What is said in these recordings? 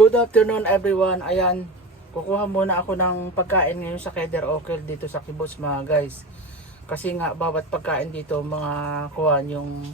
Good afternoon everyone. Ayan, kukuha muna ako ng pagkain ngayon sa Keder Okel dito sa Kibbutz mga guys. Kasi nga bawat pagkain dito mga kuhan yung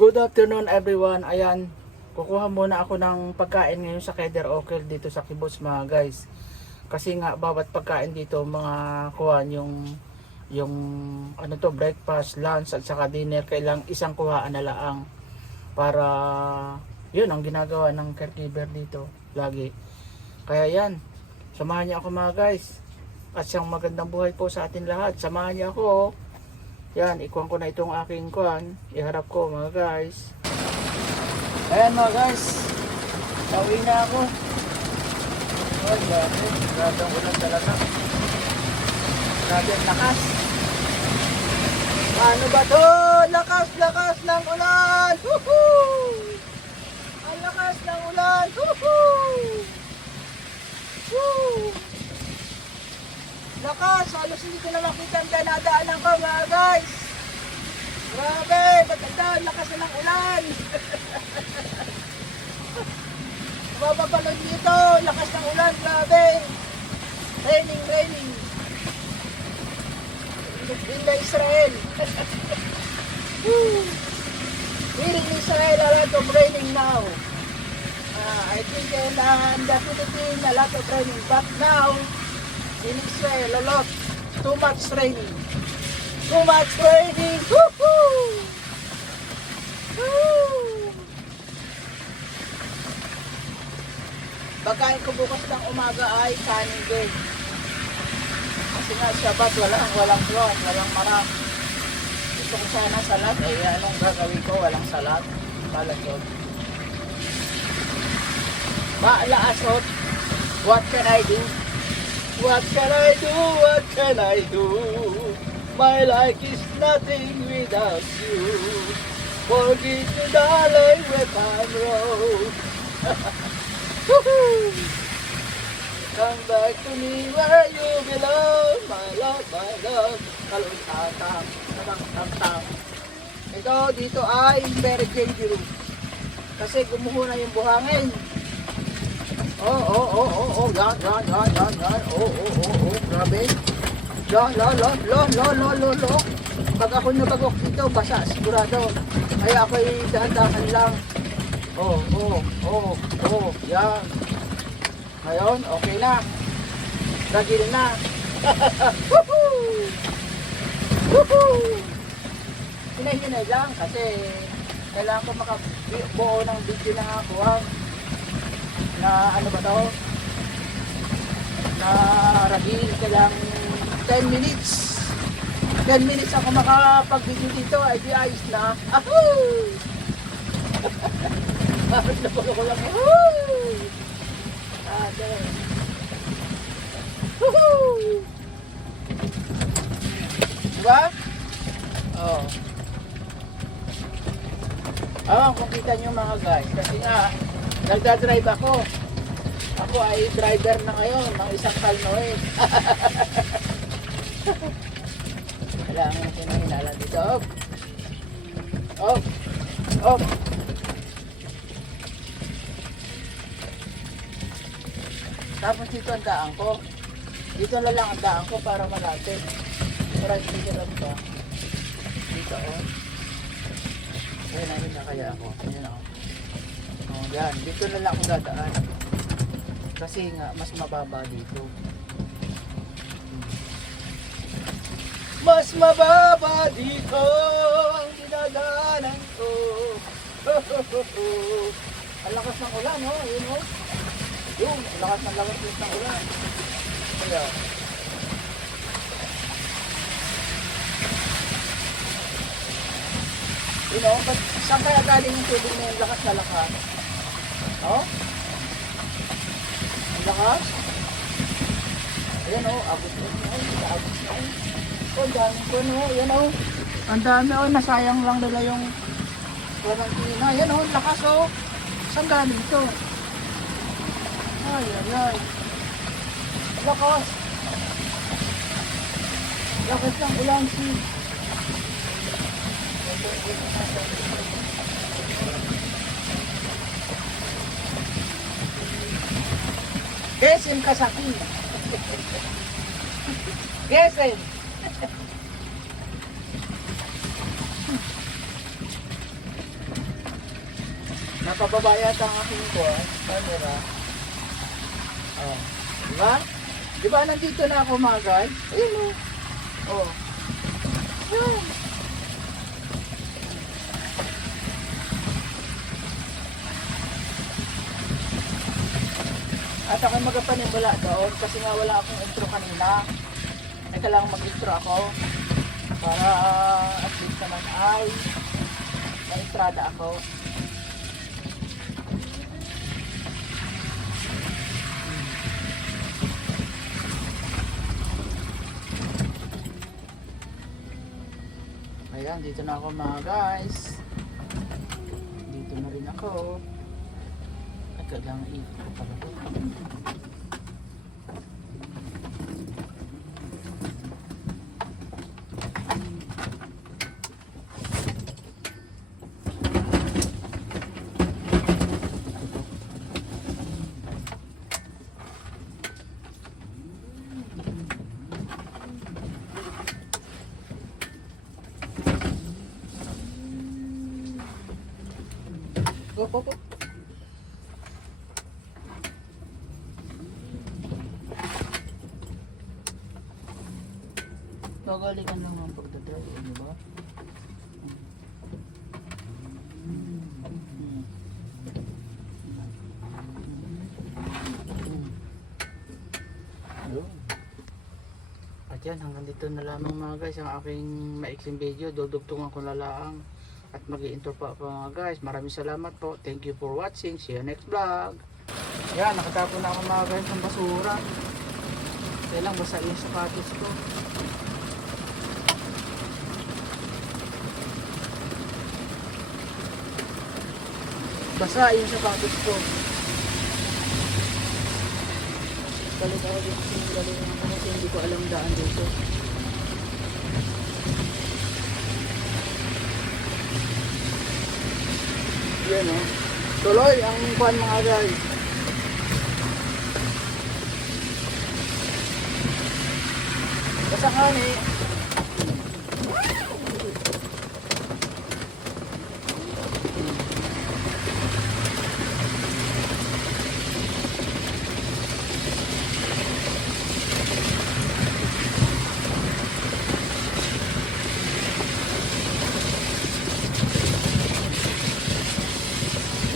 Good afternoon everyone. Ayan, kukuha muna ako ng pagkain ngayon sa Keder Okel dito sa Kibbutz mga guys. Kasi nga bawat pagkain dito mga kuhan yung ano to, breakfast, lunch at saka dinner, kailang isang kuhaan na laang para yun ang ginagawa ng caregiver dito lagi. Kaya yan, samahan niyo ako mga guys. At siyang magandang buhay po sa atin lahat. Samahan niyo ako. Yan, ikuhan ko na itong aking kuhan. Iharap ko mga guys. Ayan mga guys, pauwi na ako. Oh, grabe. Grabe ang ulan talaga. Grabe ang lakas. Ano ba to? Lakas ng ulan! Woohoo! Ang lakas ng ulan! Woohoo! Woo! Lakas! Halos hindi ko na makita ang dinadaanan ko mga guys. Grabe! Maganda! Lakas na ng ulan! Mababaloy dito! Lakas ng ulan! Grabe! Raining! In the Israel! Here in Israel, a lot of raining now. I think in the Philippines, a lot of raining. But now, in Israel, a lot. Too much raining. Too much raining! Woohoo! Woo! Pagkain ko bukas ng umaga ay kanin din. Kasi nga Shabbat, walang buwan, walang marami. Gusto ko sana salad, anong gagawin ko? Walang salad. Salad yun. Baala asot. What can I do? What can I do? What can I do? My life is nothing without you. Forgive me, darling, when I'm wrong. Woohoo! Come back to me where you belong, my love, kalutang, tang. Ito, dito ay very dangerous. Kasi gumuho na yung buhangin. Oh, yan. Grabe. Lo. Pag ako nabagok dito, basa, sigurado. Kaya ako'y dahan-dahan lang. Yan. Ngayon, okay na. Ragil na. Woohoo! Hinay-hinay lang kasi kailangan ko makabuo ng video na kuha. Na ano ba to? Na ragil, kailangan 10 minutes. 10 minutes ako makapag-video dito, ay di ayos na. Ahoo! Bakit na pala ko lang? Ahoo! Okay. Woohoo! Diba? Oh. Kung kita nyo mga guys, kasi nga nagdadrive ako. Ako ay driver na ngayon ng isang Calnoe. Kailangan natin ang hinala dito. Oh. Tapos dito ang daan ko. Dito na lang ang daan ko para malapit. Para hindi ka lang ba? Dito Ayan na kaya ako. Ayan yan. Dito na lang ako dadaan. Kasi nga mas mababa dito. Mas mababa dito ang dinadaanan ko. Ang lakas ng ulan, yun. Yung lakas ng ulan. Kaya ba't saan kaya galing yung tubig na yung lakas na lakas? Ang lakas? Ayan abot na ang dami ko ang dami nasayang lang nila yung quarantine. Ayan lakas saan galing ito? Ay. Lakas! Lakas ng ulan, si. Kesim Kasaki. Kesim. Napababa yata ang aking camera. Oh. Diba? Diba nandito na ako mga guys? Ayun o. Oh. Yan. At ako magapanimula doon kasi nga wala akong intro kanina. Ay kailangan mag-intro ako para at least naman ay na-entrada ako. Ayan, dito na ako mga guys. Dito na rin ako. At kailangan ito pala ito. Go. Gagalingan lang ang pagdadrive, di ba? At yan, hanggang dito na lamang mga guys ang aking maikling video. Dudugtungan ko na lang at mag-i-intro pa mga guys. Maraming salamat po. Thank you for watching. See you next vlog. Yan, nakatapon na ako mga guys ng basura. Kailang basa yung sapatos ko. Basa yung sapatos ko. Galit ako dito. Galit ako kasi hindi ko alam daan dito. Yan o. Tuloy ang buwan mga guys. Basta kani.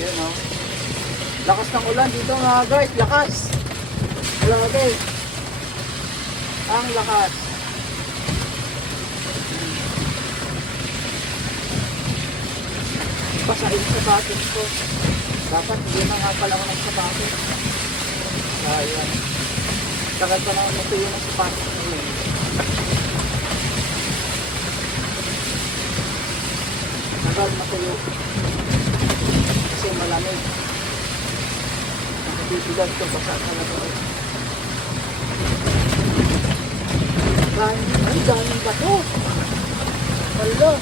Yan o. Lakas ng ulan dito mga guys. Lakas. Grabe. Ang lakas. Basa yung sapatos ko. Dapat hindi na nga pala ako ng sapatos. Ayan. Tagal pa naman matuyo ng sapatos ko yun. Tagal matuyo. Kasi malamig. Nakatibigan ko. Basa talaga ako. Ay, daming bato. Hala.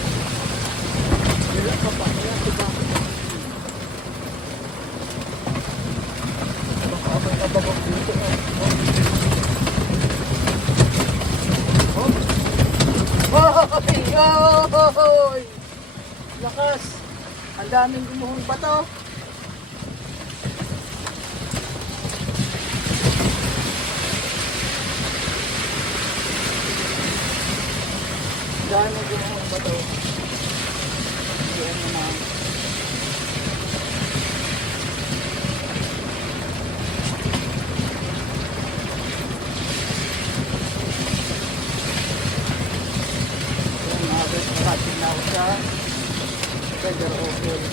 Wala ka pa. Kaya diba? Baka abay nababak dito. Hoy! Lakas. Ang daming gumuhong bato. Dahil gumuhong bato. Diyan mo na. Ayan mga guys, nakating na ako sa Feather Oakville.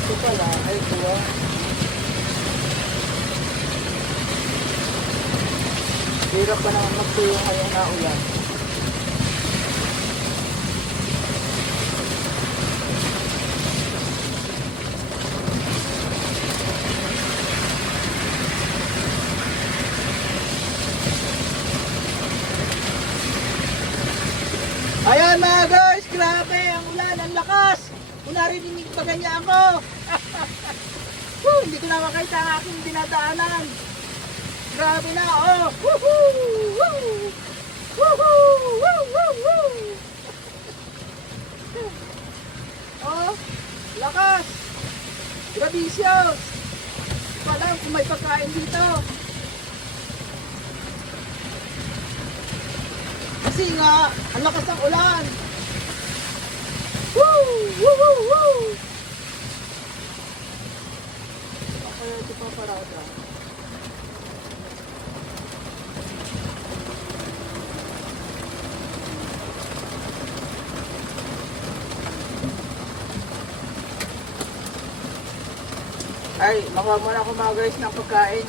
Ito pala ay kuha. Hirap pa naman magtuyo ngayong naulan. Grabe, ang ulan, ang lakas. Kung narinig pa ganyan ako. Hindi ko na makita ang aking dinadaanan. Grabe na, oh. Woohoo! Woo! Woohoo! Woo! Woo! Woo! Oh, lakas. Grabisios. Palang kung may pagkain dito. Kasi nga, ang lakas ng ulan. Woo! Woo! Woo! Woo! Kaya ito pa parada. Ay, makuha muna ako mga guys ng pagkain.